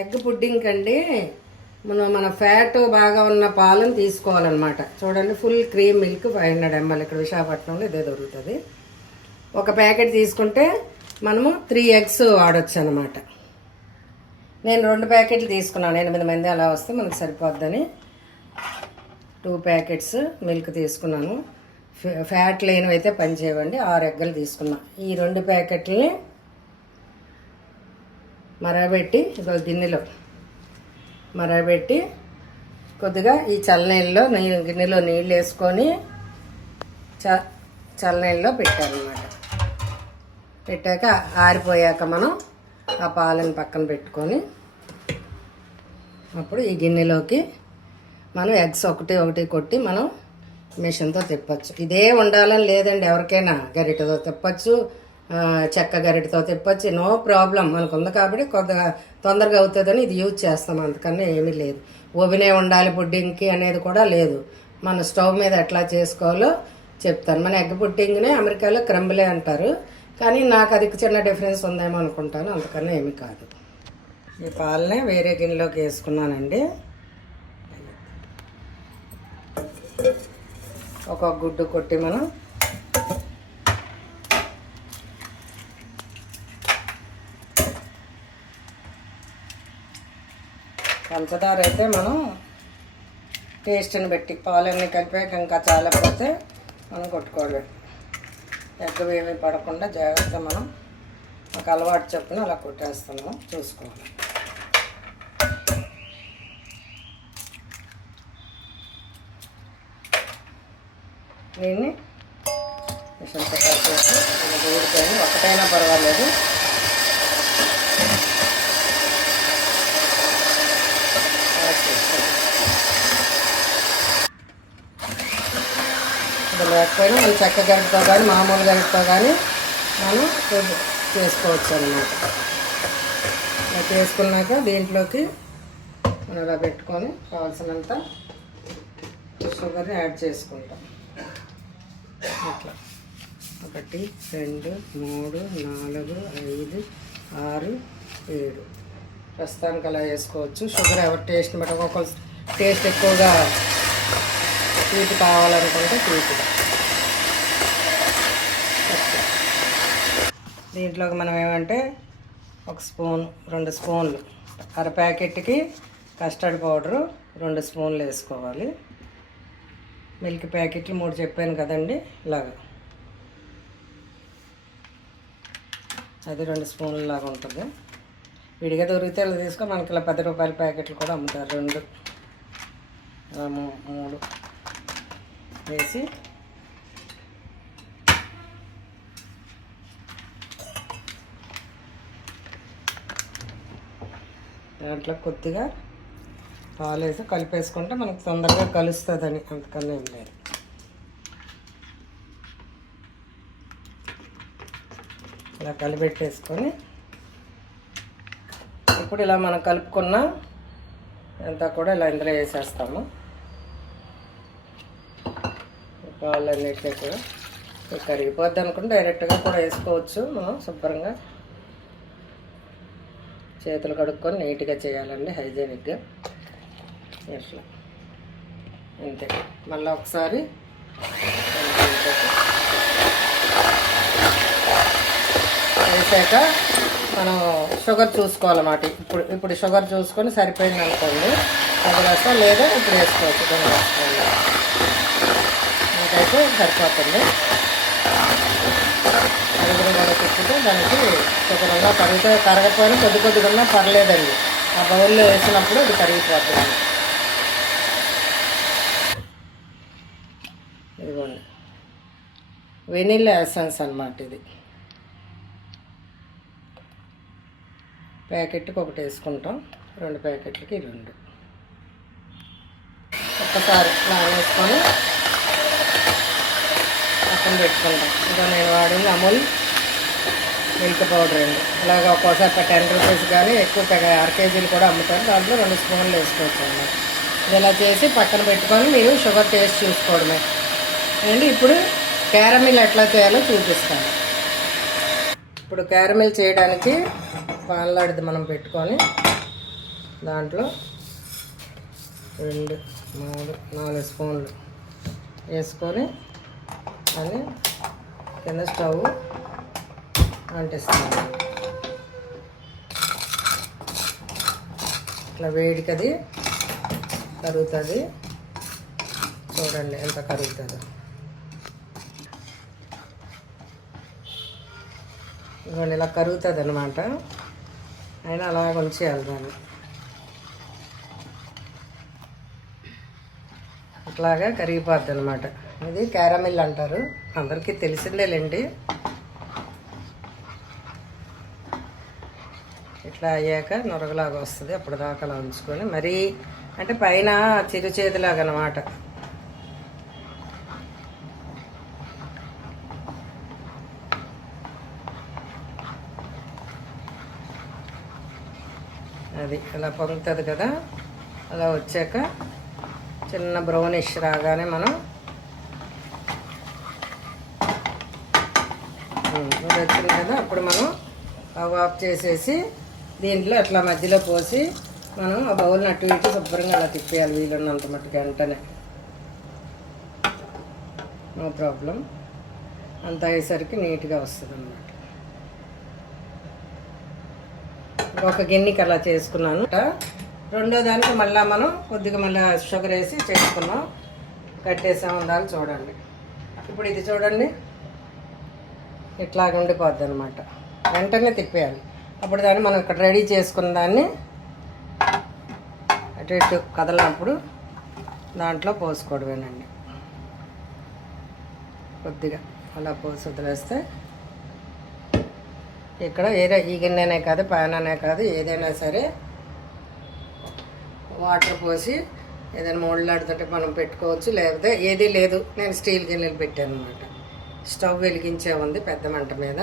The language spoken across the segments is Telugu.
ఎగ్ పుడ్డింగ్ కండి మన ఫ్యాట్ బాగా ఉన్న పాలను తీసుకోవాలన్నమాట. చూడండి, ఫుల్ క్రీమ్ మిల్క్ 500 ml ఇక్కడ విశాఖపట్నంలో ఇదే దొరుకుతుంది. ఒక ప్యాకెట్ తీసుకుంటే మనము 3 eggs వాడచ్చు అనమాట. నేను 2 ప్యాకెట్లు తీసుకున్నాను, 8 మంది అలా వస్తే మనకు సరిపోద్దని 2 ప్యాకెట్స్ మిల్క్ తీసుకున్నాను. ఫ్యాట్ లేనివి అయితే పని చేయవండి. 6 ఎగ్గలు తీసుకున్నాను. ఈ 2 ప్యాకెట్లని మరగబెట్టి గిన్నెలో మరగబెట్టి కొద్దిగా ఈ చల్లనీళ్ళలో గిన్నెలో నీళ్ళు వేసుకొని చల్లనీళ్ళలో పెట్టారనమాట. పెట్టాక ఆరిపోయాక మనం ఆ పాలను పక్కన పెట్టుకొని అప్పుడు ఈ గిన్నెలోకి మనం ఎగ్స్ ఒకటి కొట్టి మనం మిషన్తో తిప్పచ్చు. ఇదే ఉండాలని లేదండి, ఎవరికైనా గరిటెతో తిప్పచ్చు, చెక్క గరిటెతో తిప్పచ్చు, నో ప్రాబ్లం. మనకు ఉంది కాబట్టి కొద్దిగా తొందరగా అవుతుందని ఇది యూజ్ చేస్తాం, అందుకని ఏమీ లేదు. ఓవెనే ఉండాలి పుడ్డింగ్కి అనేది కూడా లేదు. మన స్టవ్ మీద ఎట్లా చేసుకోవాలో చెప్తాను. మన ఎగ్ పుడ్డింగ్నే అమెరికాలో క్రంబులే అంటారు, కానీ నాకు అది చిన్న డిఫరెన్స్ ఉందేమో అనుకుంటాను, అందుకని ఏమీ కాదు. ఈ పాలనే వేరే గిన్నెలోకి వేసుకున్నానండి. ఒక గుడ్డు కొట్టి మనం పంచదార అయితే మనం టేస్ట్ని బట్టి పాలన్నీ కలిపాక ఇంకా చాలకపోతే మనం కొట్టుకోవడమే. ఎగ్ ఏమీ పడకుండా జాగ్రత్త మనం ఒక అలవాటు చొప్పున అలా కొట్టేస్తున్నాము, చూసుకోవాలి. దీన్ని మిషన్తో చేసి ఊడిపోయింది, ఒకటైనా పర్వాలేదు. ఇది లేకపోయినా మనం చెక్క గరిటతో కానీ మామూలు గరిటతో కానీ మనం చేసుకోవచ్చు అన్నమాట. ఇలా చేసుకున్నాక దీంట్లోకి మనం ఇలా పెట్టుకొని కావాల్సినంత షుగర్ని యాడ్ చేసుకుంటాం. అట్లా 1 2 3 4 5 6 7 ప్రస్తుతానికి అలా వేసుకోవచ్చు. షుగర్ ఎవరి టేస్ట్ని బట్టి, ఒక్కొక్క టేస్ట్ ఎక్కువగా స్వీట్ కావాలనుకుంటే స్వీట్గా. దీంట్లోకి మనం ఏమంటే 1 స్పూన్ 2 స్పూన్లు, అర ప్యాకెట్కి కస్టర్డ్ పౌడరు 2 స్పూన్లు వేసుకోవాలి. మిల్క్ ప్యాకెట్లు 3 చెప్పాను కదండి, ఇలాగా అది 2 స్పూన్లు లాగా ఉంటుంది. విడిగా దొరికితే అలా తీసుకొని మనకి ఇలా 10 రూపాయల ప్యాకెట్లు కూడా అమ్ముతారు. 2 3 వేసి దాంట్లో కొద్దిగా పాలు వేసి కలిపేసుకుంటే మనకు తొందరగా కలుస్తుందని, అందుకని ఏం లేదు. ఇలా కలిపెట్టేసుకొని ఇప్పుడు ఇలా మనం కలుపుకున్న అంతా కూడా ఇలా ఇందులో వేసేస్తాము. పాలన్నిటినీ కూడా కరిగిపోద్ది అనుకుంటే డైరెక్ట్గా కూడా వేసుకోవచ్చు. మనం శుభ్రంగా చేతులు కడుక్కొని నీట్గా చేయాలండి, హైజీనిక్గా. ఇట్లా అంతే. మళ్ళీ ఒకసారి వేసాక మనం షుగర్ చూసుకోవాలన్నమాట. ఇప్పుడు షుగర్ చూసుకొని సరిపోయింది అనుకోండి, అది రసం లేదా ఇప్పుడు వేసుకోవచ్చు. కొన్ని వేసుకోండి, ఇంకైతే సరిపోతుంది. అడుగులు కూడా తిప్పితే దానికి షుగర్ ఉన్నా కరగకపోయినా కొద్దిగా ఉన్నా పర్లేదండి. ఆ బౌల్లో వేసినప్పుడు అది కరిగిపోతుంది. ఇదిగోండి వెనిల్లా ఎసెన్స్ అన్నమాట. ఇది ప్యాకెట్కి 1 వేసుకుంటాం, 2 ప్యాకెట్లకి 2. ఒక్కసారి వేసుకొని పక్కన పెట్టుకుంటాం. ఇంకా నేను వాడింది అమూల్ మిల్క్ పౌడర్ అండి. అలాగే ఒక్కోసారి 10 రూపీస్ కానీ ఎక్కువ 1 కేజీలు కూడా అమ్ముతారు. దాంట్లో 2 స్పూన్లు వేసుకోవచ్చు అన్నమాట. ఇది ఇలా చేసి పక్కన పెట్టుకొని మీరు షుగర్ టేస్ట్ చూసుకోవడమే అండి. ఇప్పుడు క్యారమిల్ ఎట్లా చేయాలో చూపిస్తాను. ఇప్పుడు క్యారమిల్ చేయడానికి పాలలాడిది మనం పెట్టుకొని దాంట్లో 2 3 4 స్పూన్లు వేసుకొని అని కింద స్టవ్ అంటిస్తాను. ఇట్లా వేడికి అది కరుగుతుంది. చూడండి ఎంత కరుగుతుందో. ఇవన్నీ ఇలా కరుగుతుంది అనమాట. అయినా అలా ఉంచేయాలి దాన్ని. అట్లాగా కరిగిపోద్ది అనమాట. ఇది క్యారమిల్ అంటారు, అందరికీ తెలిసిందేలేండి. ఇట్లా అయ్యాక నొరగలాగా వస్తుంది. అప్పుడు దాకా అలా ఉంచుకొని మరీ అంటే పైన చిరుచేతిలాగా అనమాట. అది అలా పొంగుతుంది కదా. అలా వచ్చాక చిన్న బ్రౌనిష్ రాగానే మనం ఇది వచ్చింది కదా, అప్పుడు మనం స్టవ్ ఆఫ్ చేసేసి దీంట్లో అట్లా మధ్యలో పోసి మనం ఆ బౌల్ని అటు ఇటు శుభ్రంగా అలా తిప్పేయాలి వీలున్నంత మట్టుకు. వెంటనే నో ప్రాబ్లం. అంత అయ్యేసరికి నీట్గా వస్తుంది అన్నమాట. ఒక గిన్నెకి అలా చేసుకున్నాను. రెండో దానికి మళ్ళీ మనం కొద్దిగా మళ్ళీ షుగర్ వేసి చేసుకున్నాం, కట్టేసాము. దాన్ని చూడండి. ఇప్పుడు ఇది చూడండి ఇట్లాగ ఉండిపోద్ది అనమాట. వెంటనే తిప్పేయాలి. అప్పుడు దాన్ని మనం ఇక్కడ రెడీ చేసుకున్న దాన్ని అటు ఇటు కదలనప్పుడు దాంట్లో పోసుకోవడమేనండి. కొద్దిగా అలా పోసి వదిలేస్తే ఇక్కడ ఈ గిన్నెనే కాదు, ప్యాన్ అనే కాదు, ఏదైనా సరే వాటర్ పోసి ఏదైనా మోళ్ళాడుతుంటే మనం పెట్టుకోవచ్చు. లేకపోతే ఏదీ లేదు, నేను స్టీల్ గిన్నెలు పెట్టాను అనమాట. స్టవ్ వెలిగించే ఉంది పెద్ద మంట మీద.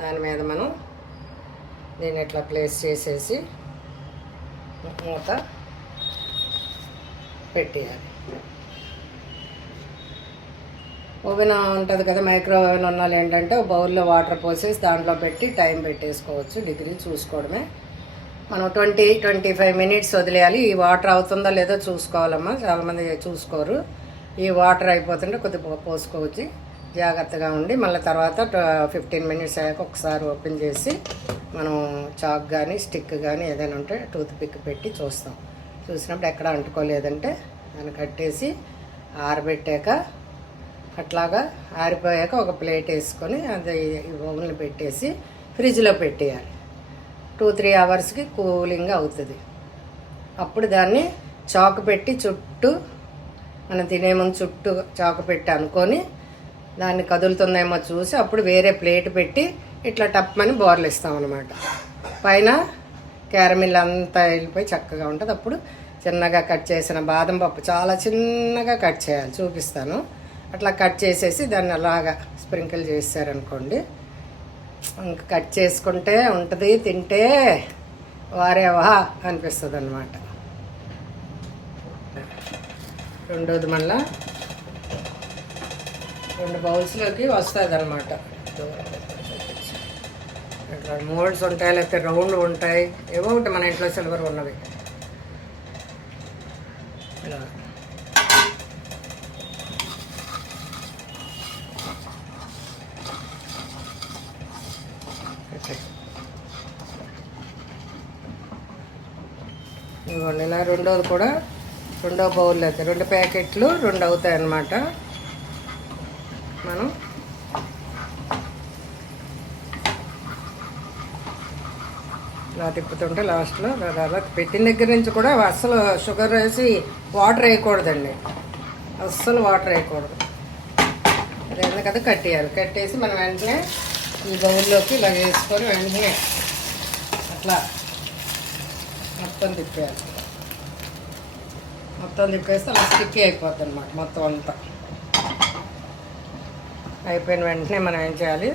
దాని మీద మనం దీన్ని ఇట్లా ప్లేస్ చేసేసి మూత పెట్టేయాలి. ఓవెన్ ఉంటుంది కదా, మైక్రో ఓవెన్ ఉన్నాళ్ళు ఏంటంటే బౌల్లో వాటర్ పోసేసి దాంట్లో పెట్టి టైం పెట్టేసుకోవచ్చు. డిగ్రీ చూసుకోవడమే. మనం 20-25 మినిట్స్ వదిలేయాలి. ఈ వాటర్ అవుతుందో లేదో చూసుకోవాలమ్మా. చాలామంది చూసుకోరు. ఈ వాటర్ అయిపోతుంటే కొద్దిగా పోసుకోవచ్చు. జాగ్రత్తగా ఉండి మళ్ళీ తర్వాత 15 మినిట్స్ అయ్యాక ఒకసారి ఓపెన్ చేసి మనం చాక్ కానీ స్టిక్ కానీ ఏదైనా ఉంటే టూత్ పిక్ పెట్టి చూస్తాం. చూసినప్పుడు ఎక్కడ అంటుకోలేదంటే దాన్ని కట్టేసి ఆరబెట్టాక అట్లాగా ఆరిపోయాక ఒక ప్లేట్ వేసుకొని అది ఓవెన్లో పెట్టేసి ఫ్రిడ్జ్లో పెట్టేయాలి. 2-3 అవర్స్కి కూలింగ్ అవుతుంది. అప్పుడు దాన్ని చాకు పెట్టి చుట్టూ మనం తినే ముందు చుట్టూ చాకు పెట్టి అనుకొని దాన్ని కదులుతుందేమో చూసి అప్పుడు వేరే ప్లేట్ పెట్టి ఇట్లా టప్మని బోర్లు ఇస్తామన్నమాట. పైన క్యారమిల్ అంతా వెళ్ళిపోయి చక్కగా ఉంటుంది. అప్పుడు చిన్నగా కట్ చేసిన బాదం పప్పు చాలా చిన్నగా కట్ చేయాలి, చూపిస్తాను. అట్లా కట్ చేసేసి దాన్ని అలాగా స్ప్రింకిల్ చేసారనుకోండి, ఇంకా కట్ చేసుకుంటే ఉంటుంది, తింటే వారేవా అనిపిస్తుంది అన్నమాట. రెండోది మళ్ళా 2 బౌల్స్లోకి వస్తుంది అనమాట. ఇట్లా మోల్డ్స్ ఉంటాయి, లేకపోతే రౌండ్ ఉంటాయి, ఏవో ఒకటి మన ఇంట్లో సిల్వర్ ఉన్నవి. ఇలా ఇవ్వండి. ఇలా రెండోది కూడా రెండో బౌల్ అయితే 2 ప్యాకెట్లు 2 అవుతాయి అన్నమాట. మనం ఇలా తిప్పుతుంటే లాస్ట్లో అలా పెట్టిన దగ్గర నుంచి కూడా అస్సలు షుగర్ వేసి వాటర్ వేయకూడదండి, అస్సలు వాటర్ వేయకూడదు. అది ఎందుకంటే కట్టేయాలి. కట్టేసి మనం వెంటనే ఈ బౌల్లోకి ఇలా వేసుకొని వెంటనే అట్లా మొత్తం తిప్పేయాలి. మొత్తం తిప్పేస్తే అలా స్టిక్కీ అయిపోద్ది అనమాట. మొత్తం అంతా అయిపోయిన వెంటనే మనం ఏం చేయాలి,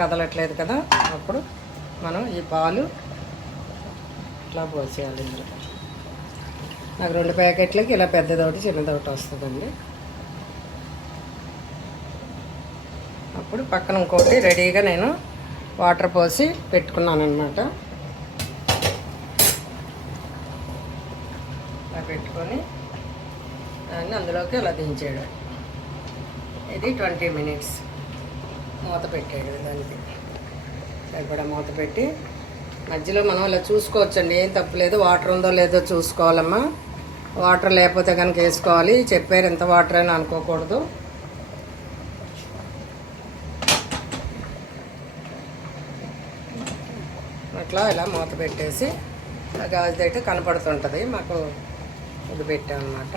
కదలట్లేదు కదా, అప్పుడు మనం ఈ పాలు ఇట్లా పోసేయాలి. ఇందులో నాకు 2 ప్యాకెట్లకి ఇలా పెద్దదొకటి చిన్నదొకటి వస్తుందండి. అప్పుడు పక్కన ఇంకోటి రెడీగా నేను వాటర్ పోసి పెట్టుకున్నాను అనమాట. ఇలా పెట్టుకొని దాన్ని అందులోకి అలా దించేయడం. ఇది 20 మినిట్స్ మూత పెట్టేయడం. దానికి సరిపడా మూత పెట్టి మధ్యలో మనం ఇలా చూసుకోవచ్చండి, ఏం తప్పులేదు. వాటర్ ఉందో లేదో చూసుకోవాలమ్మా. వాటర్ లేకపోతే కనుక వేసుకోవాలి. చెప్పారు ఎంత వాటర్ అయినా అనుకోకూడదు. అట్లా ఇలా మూత పెట్టేసి గాజు అయితే కనపడుతుంటుంది. మాకు ఇది పెట్టామన్నమాట.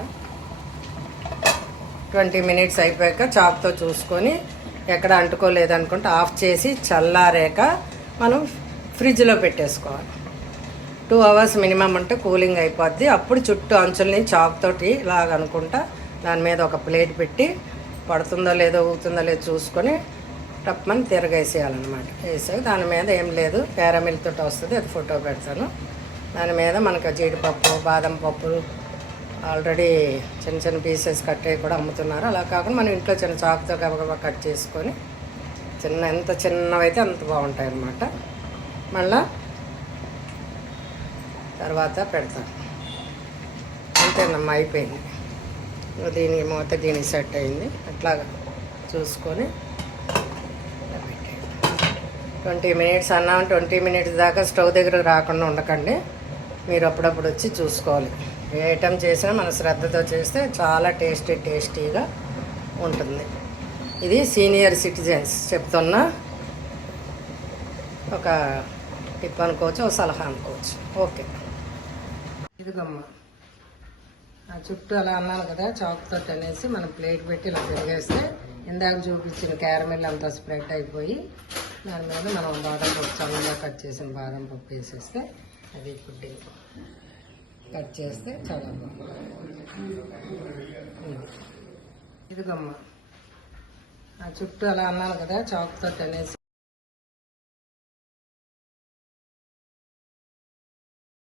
20 మినిట్స్ అయిపోయాక చాక్తో చూసుకొని ఎక్కడ అంటుకోలేదు అనుకుంటే ఆఫ్ చేసి చల్లారాక మనం ఫ్రిడ్జ్లో పెట్టేసుకోవాలి. 2 అవర్స్ మినిమం అంటే కూలింగ్ అయిపోద్ది. అప్పుడు చుట్టూ అంచుల్ని చాక్ తోటి ఇలాగ అనుకుంటా దాని మీద ఒక ప్లేట్ పెట్టి పడుతుందో లేదో ఊగుతుందో లేదో చూసుకొని టప్మని తిరగేసేయాలన్నమాట. వేసాక దాని మీద ఏం లేదు, క్యారమిల్ తోటి వస్తుంది, అది ఫోటో పెడతాను. దాని మీద మనకు జీడిపప్పు, బాదం పప్పులు ఆల్రెడీ చిన్న చిన్న పీసెస్ కట్ అయ్యి కూడా అమ్ముతున్నారు. అలా కాకుండా మనం ఇంట్లో చిన్న చాకుతో గబగబా కట్ చేసుకొని ఎంత చిన్నవైతే అంత బాగుంటాయి అన్నమాట. మళ్ళా తర్వాత పెడతాను. అంతేనమ్మా, అయిపోయింది. దీనికి మూత దీనికి సెట్ అయింది. అట్లాగా చూసుకొని 20 మినిట్స్ అన్నాం. 20 మినిట్స్ దాకా స్టవ్ దగ్గర రాకుండా ఉండకండి. మీరు అప్పుడప్పుడు వచ్చి చూసుకోవాలి. ఏ ఐటెం చేసినా మన శ్రద్ధతో చేస్తే చాలా టేస్టీగా ఉంటుంది. ఇది సీనియర్ సిటిజన్స్ చెప్తున్న ఒక టిప్ అనుకోవచ్చు, ఒక సలహా అనుకోవచ్చు. ఓకే, ఇదిగమ్మ ఆ చుట్టూ అలా అన్నాను కదా, చాకుతో అనేసి మనం ప్లేట్ పెట్టి ఇలా తిరిగేస్తే ఇందాక చూపించిన క్యారమిల్ అంతా స్ప్రెడ్ అయిపోయి దాని మీద మనం బాదం పప్పు చల్లగా కట్ చేసిన బాదం పప్పు వేసేస్తే అది పుడ్డింగ్ కట్ చేస్తే చాలా బాగుంటుంది. ఇదిగమ్మ ఆ చుట్టూ అలా అన్నాను కదా, చాకుతో అనేసి